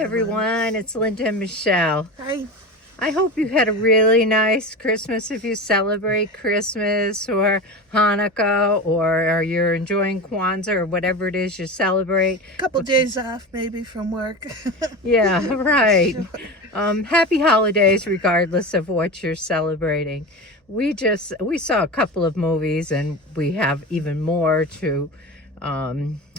everyone. everyone, it's Linda and Michelle. Hi. I hope you had a really nice Christmas if you celebrate Christmas or Hanukkah or you're enjoying Kwanzaa or whatever it is you celebrate. Couple days off maybe from work. Yeah, right. Sure. Happy holidays regardless of what you're celebrating. We saw a couple of movies and we have even more to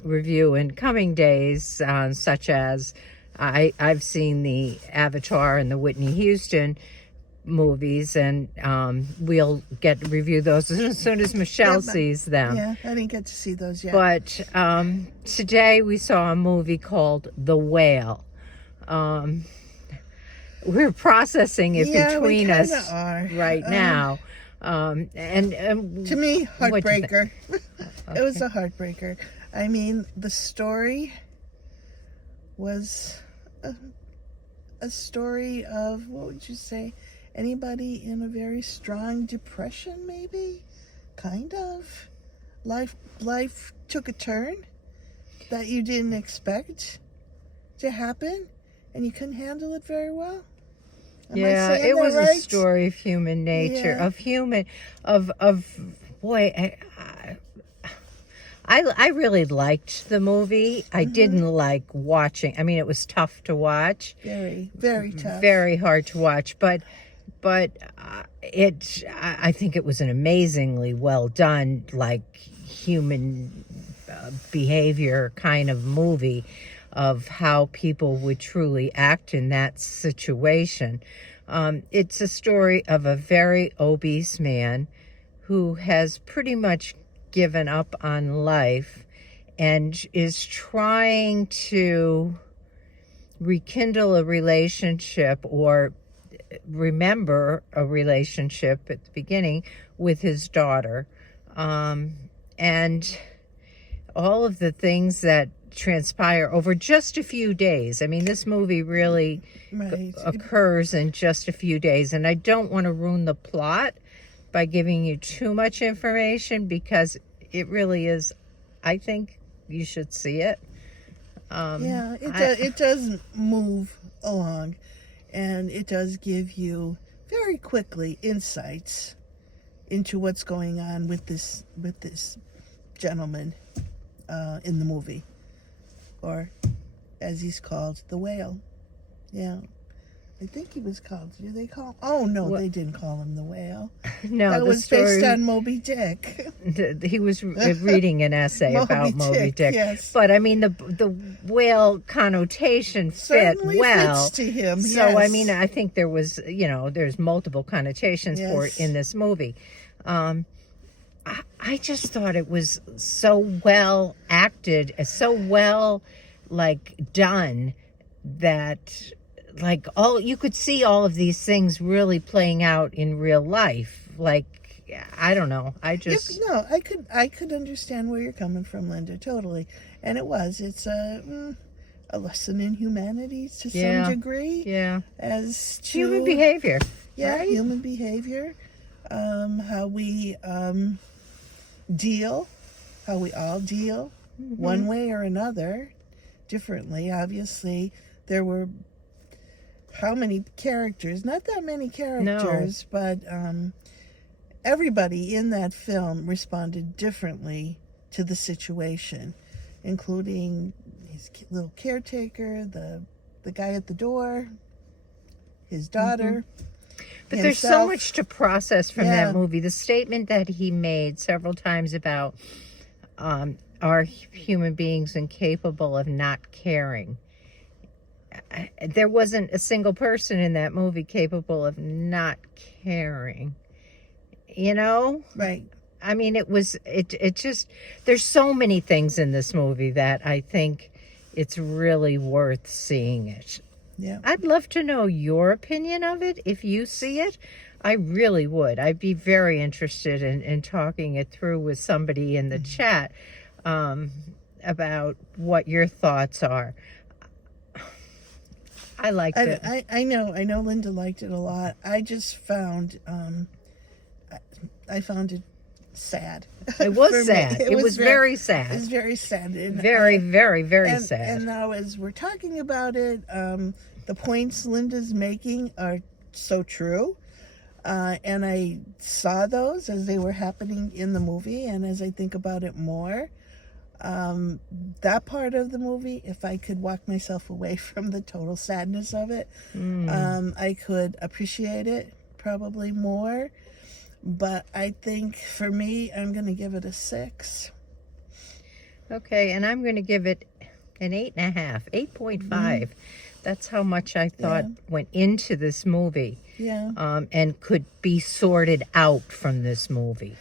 review in coming days, such as I've seen the Avatar and the Whitney Houston movies, and we'll review those as soon as Michelle sees them. Yeah, I didn't get to see those yet. But today we saw a movie called The Whale. We're processing it between we us are. right now. And to me, heartbreaker. Okay. It was a heartbreaker. I mean, the story was a story of, what would you say, anybody in a very strong depression, maybe? Kind of. Life took a turn that you didn't expect to happen, and you couldn't handle it very well. Yeah, it was right? a story of human nature, boy, I really liked the movie. I didn't like watching. I mean, it was tough to watch. Very, very tough. Very hard to watch, but I think it was an amazingly well done, like, human behavior kind of movie of how people would truly act in that situation. It's a story of a very obese man who has pretty much given up on life and is trying to rekindle a relationship or remember a relationship at the beginning with his daughter. And all of the things that transpire over just a few days. I mean, this movie really occurs in just a few days, and I don't want to ruin the plot by giving you too much information because it really is. I think you should see it. It does move along, and it does give you very quickly insights into what's going on with this gentleman in the movie, or as he's called, the whale. Yeah, I think he was called. Do they call? Oh no, they didn't call him the whale. No, that was based on Moby Dick. He was reading an essay about Moby Dick. Yes. But I mean, the whale connotation fit Certainly well fits to him. So yes. I mean, I think there's multiple connotations for it in this movie. I just thought it was so well acted, so well done that you could see all of these things really playing out in real life. I don't know. I could understand where you're coming from, Linda. Totally. And it's a lesson in humanity to some degree. Yeah. As to human behavior. Yeah, right? Human behavior. How we how we all deal one way or another differently. Obviously, there were how many characters? Not that many characters, but everybody in that film responded differently to the situation, including his little caretaker, the guy at the door, his daughter. But there's so much to process from that movie. The statement that he made several times about are human beings incapable of not caring. There wasn't a single person in that movie capable of not caring. Right. I mean, it just, there's so many things in this movie that I think it's really worth seeing it. Yeah. I'd love to know your opinion of it if you see it. I really would. I'd be very interested in talking it through with somebody in the chat about what your thoughts are. I liked it. I know Linda liked it a lot. I just found I found it sad. It was for me. sad. It was very It sad. was very sad. And Very, very, very and, sad. And now, as we're talking about it, the points Linda's making are so true. And I saw those as they were happening in the movie. And as I think about it more, that part of the movie, if I could walk myself away from the total sadness of it, I could appreciate it probably more. But I think for me, I'm going to give it a 6. Okay, and I'm going to give it an 8.5, 8.5. That's how much I thought went into this movie. Yeah. And could be sorted out from this movie.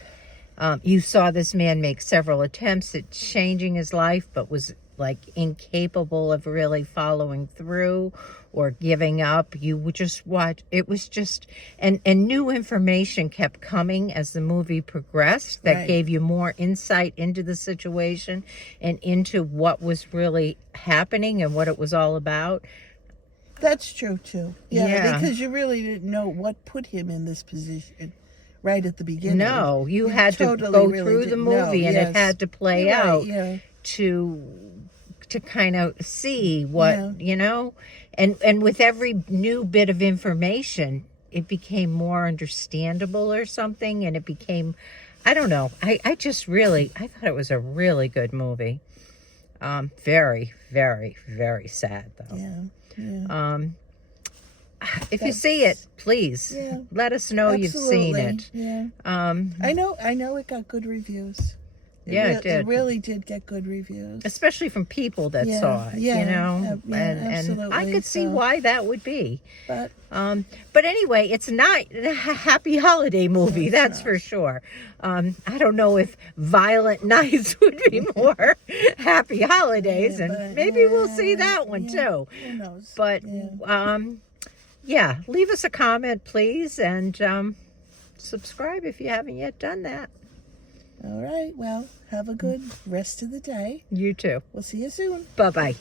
You saw this man make several attempts at changing his life, but was like incapable of really following through or giving up. You would just watch. It was just, and new information kept coming as the movie progressed that gave you more insight into the situation and into what was really happening and what it was all about. That's true too. Yeah, because you really didn't know what put him in this position right at the beginning. No, you had to go through the movie and it had to play out to kind of see what, you know, and with every new bit of information, it became more understandable or something, and it became, I don't know, I just really, I thought it was a really good movie. Very, very, very sad though. Yeah. If you see it, please let us know you've seen it. Yeah. I know it got good reviews. It did. It really did get good reviews, especially from people that saw it. You know, and I could see why that would be. But anyway, it's not a happy holiday movie. That's for sure. I don't know if Violent Nights would be more happy holidays, and maybe we'll see that one too. Who knows? But leave us a comment, please, and subscribe if you haven't yet done that. All right. Well, have a good rest of the day. You too. We'll see you soon. Bye-bye.